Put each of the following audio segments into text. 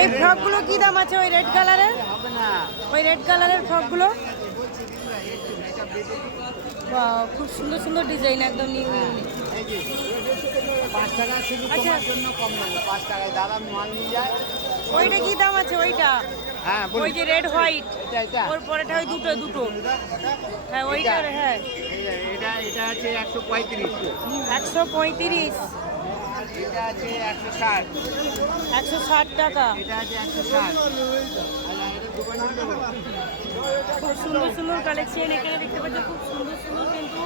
এই ফ্রকগুলো কি দাম আছে ওই রেড কালারের? ওই রেড কালারের ফ্রকগুলো খুব সুন্দর সুন্দর ডিজাইন, একদম নিউ ইউনিক। 5 টাকা শুধু তোমার জন্য কম নেব, 5 টাকায় দাদা মাল নিয়ে যায়। ওইটা কি দাম আছে ওইটা? হ্যাঁ ওই যে রেড হোয়াইট, এটা ওর পরেটা ওই দুটো। হ্যাঁ ওইটা, হ্যাঁ এটা আছে 135, 135। এটা আছে 160, 160 টাকা। এটা আছে 160। খুব সুন্দর সুন্দর কালেকশন এখানে দেখতে পাচ্ছি, খুব সুন্দর সুন্দর কিন্তু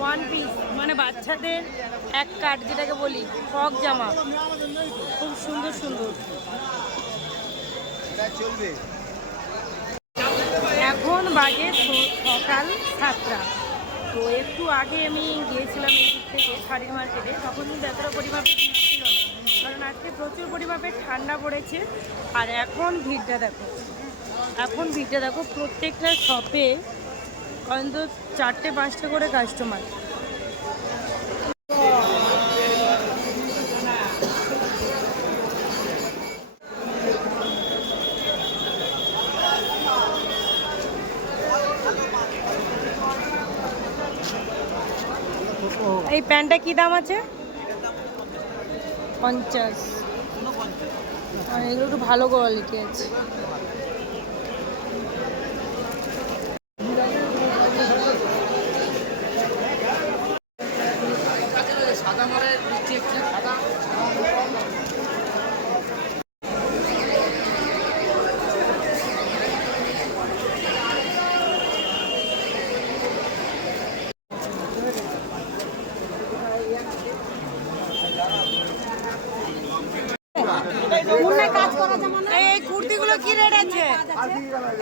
ওয়ান পিস, মানে বাচ্চাদের এক কাট যেটাকে বলি, ফ্রক জামা, খুব সুন্দর সুন্দর। চলবে। এখন বাজে সকাল 7টা। তো একটু আগে আমি গিয়েছিলাম এই দিক থেকে শাড়ির মার্কেটে, তখন কিন্তু এতটা পরিমাপে ভিড় ছিল না, কারণ আজকে প্রচুর পরিমাপে ঠান্ডা পড়েছে। আর এখন ভিড়টা দেখো, প্রত্যেকটা শপে অন্তত 4-5টা করে কাস্টমার। এই প্যান্টটা কি দাম আছে? 50। আর এগুলো একটু ভালো কোয়ালিটি আছে। এই কুর্তিগুলো কি রেট আছে?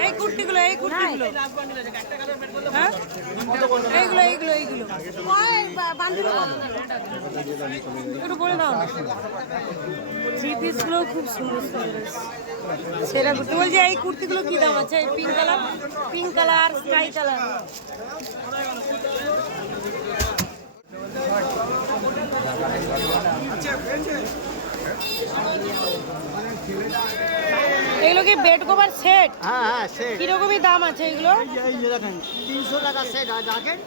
এই কুর্তিগুলো হ্যাঁ, এইগুলো একটু বলে দাও না। থ্রি পিসগুলো খুব সুন্দর সুন্দর, সেরা কুর্তি। বলছি এই কুর্তিগুলো কি দাম আছে? Pink colour, sky colour. এগুলো কি বেড কভার সেট? হ্যাঁ সেট। কিরকমই দাম আছে এগুলো? এই যে দেখেন 300 টাকা সেট। আর দেখেন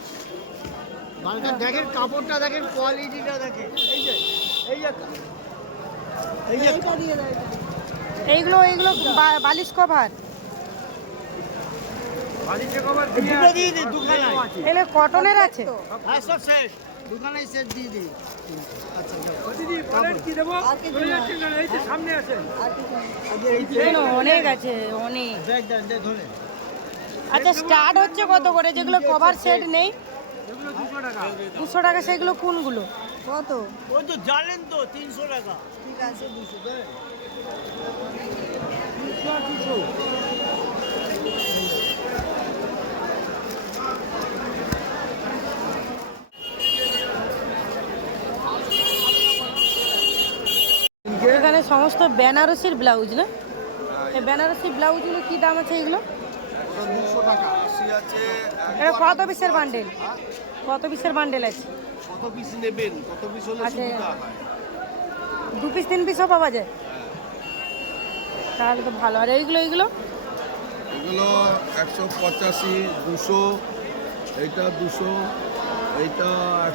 মালটা, দেখেন কাপড়টা, দেখেন কোয়ালিটিটা, দেখেন এইগুলো বালিশ কভার। দুটো দিয়ে দিই দোকানে। এগুলো কটনের আছে? হ্যাঁ সব সেট দোকানে সেট দিয়ে দিই। আচ্ছা দিদি বলেন কি দেবো? চলে যাচ্ছেন না, এই যে সামনে আছেন। এখানে অনেক আছে, অনেক। ধরে আচ্ছা স্টার্ট হচ্ছে কত করে? যেগুলো কভার সেট নেই এগুলো 200 টাকা। 200 টাকা। সেগুলো কোনগুলো? কত? ওই তো জানেন তো 300 টাকা। ঠিক আছে 200 দেন। 200। এখানে সমস্ত বেনারসির ব্লাউজ না? এই বেনারসি ব্লাউজগুলো কি দাম আছে এগুলো? 200 টাকা 80 আছে। এটা কত পিসের বান্ডেল? কত পিসের বান্ডেল আছে? কত পিস নেবেন? কত পিস হলে আচ্ছা, সুবিধা হয়? 2 পিস 3 পিসও পাওয়া যায়? তাহলে তো ভালো। আর এইগুলো এগুলো 185, 200, এইটা 200, এইটা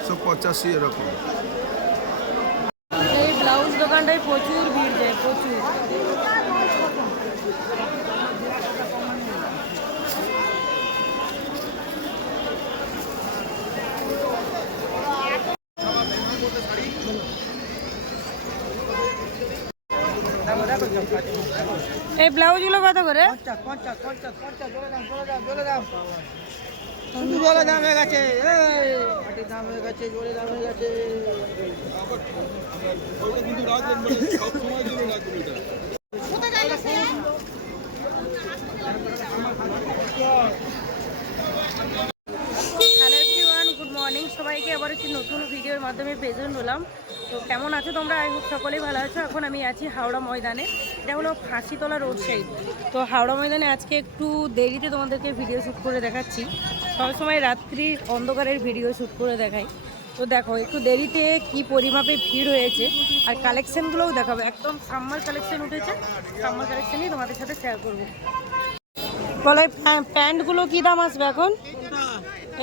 185 এরকম। এই ব্লাউজ দোকানটায় প্রচুর ভিড় যায়, প্রচুর। এই ব্লাউজগুলো কত করে? 50 জোরে দাম শুধু জোরে দাম হয়ে গেছে। এই দাম হয়ে গেছে, জোরে দাম হয়ে গেছে। ওইটা কিন্তু রাখবেন, মানে সব সময় কিন্তু রাখবেন এটা। হ্যালো এভরিওয়ান, গুড মর্নিং সবাইকে। আবার একটি নতুন ভিডিওর মাধ্যমে প্রেজেন্ট হলাম। তো কেমন আছো তোমরা? আই হোপ সকলেই ভালো আছো। এখন আমি আছি হাওড়া ময়দানে, এটা হলো ফাঁসিতলা রোড সাইড। তো হাওড়া ময়দানে আজকে একটু দেরিতে তোমাদেরকে ভিডিও শ্যুট করে দেখাচ্ছি। সবসময় রাত্রি অন্ধকারের ভিডিও শ্যুট করে দেখাই। তো দেখো একটু দেরিতে কি পরিমাপে ভিড় হয়েছে, আর কালেকশনগুলোও দেখাবো। একদম সাম্মার কালেকশন উঠেছে, সাম্মার কালেকশনই তোমাদের সাথে শেয়ার করবো। বলো এই প্যান্টগুলো কী দাম আসবে এখন?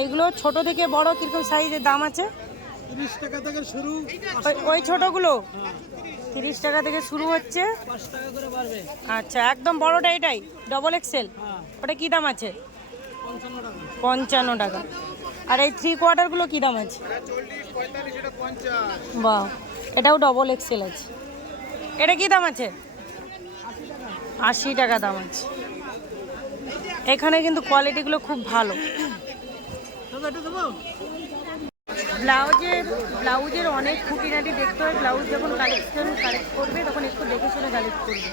এইগুলো ছোট থেকে বড় কিরকম সাইজের দাম আছে? 30 টাকা থেকে শুরু, ওই ছোটগুলো 30 টাকা থেকে শুরু হচ্ছে। 5 টাকা করে বাড়বে। আচ্ছা, একদম বড়টা এটাই ডবল এক্সেল, ওটা কী দাম আছে? 55 টাকা। 55 টাকা। আর এই 3/4গুলো কী দাম আছে? 40, 45, এটা 50। বাহ, এটাও ডবল এক্সেল আছে। এটা কী দাম আছে? 80 টাকা দাম আছে। এখানে কিন্তু কোয়ালিটিগুলো খুব ভালো। ব্লাউজের অনেক খুঁটিনাটি দেখতে হয়। ব্লাউজ যখন কালেক্ট করবে তখন একটু দেখে শুনে কালেক্ট করবে।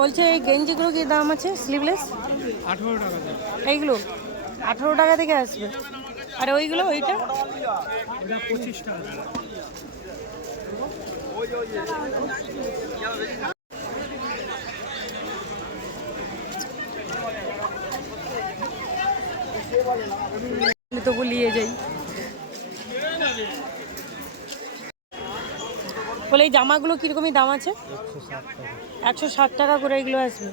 বলছে এই গেঞ্জিগুলো কি দাম আছে স্লিভলেস? 18 টাকা দাম। এইগুলো 18 টাকা থেকে আসবে। আর ওইগুলো ওইটা এটা 25 টাকা। তবু নিয়ে যাই। বলে এই জামাগুলো কিরকমই দাম আছে? 160 টাকা করে এগুলো আসবে।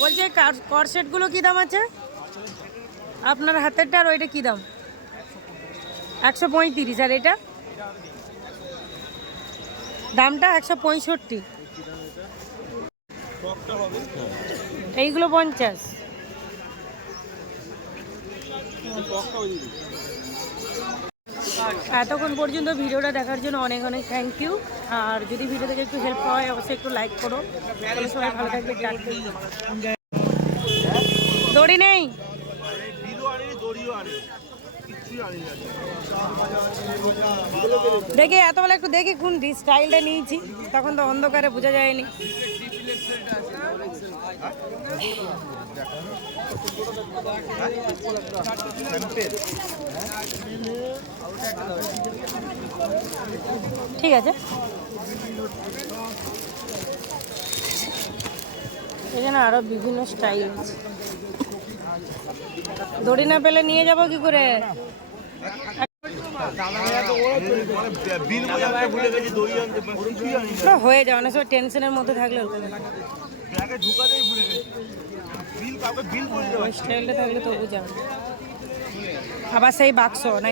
বলছে করসেটগুলো কি দাম আছে আপনার হাতেরটা? আর ওইটা কি দাম? 135। আর এটা দামটা 165। এইগুলো 50। এতক্ষণ পর্যন্ত ভিডিওটা দেখার জন্য অনেক অনেক থ্যাংক ইউ। আর যদি ভিডিও থেকে একটু হেল্প হয় অবশ্যই একটু লাইক করো। তাহলে সবাই ভালো থাকবে। দড়ি নেই, দেখি এতবেলা একটু দেখি কোন স্টাইলটা নিয়েছি, তখন তো অন্ধকারে বোঝা যায়নি। ঠিক আছে, এখানে আরো বিভিন্ন স্টাইল আছে। দড়ি না পেলে নিয়ে যাবো কি করে? হয়ে যাও, অনেক সময় টেনশনের মধ্যে থাকলে স্টাইলটা থাকলে তবু যাও। আবার সেই বাক্স না